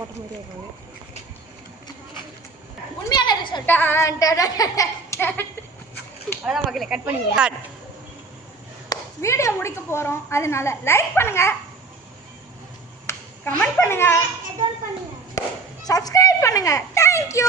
போட்ட மாதிரி இருக்காங்க. உண்மையான ரிசல்ட் அதான் மக்களே கட் பண்ணி வீடியோ முடிக்க போகிறோம். அதனால லைக் பண்ணுங்க, கமெண்ட் பண்ணுங்க, சப்ஸ்கிரைப் பண்ணுங்க. தேங்க்யூ.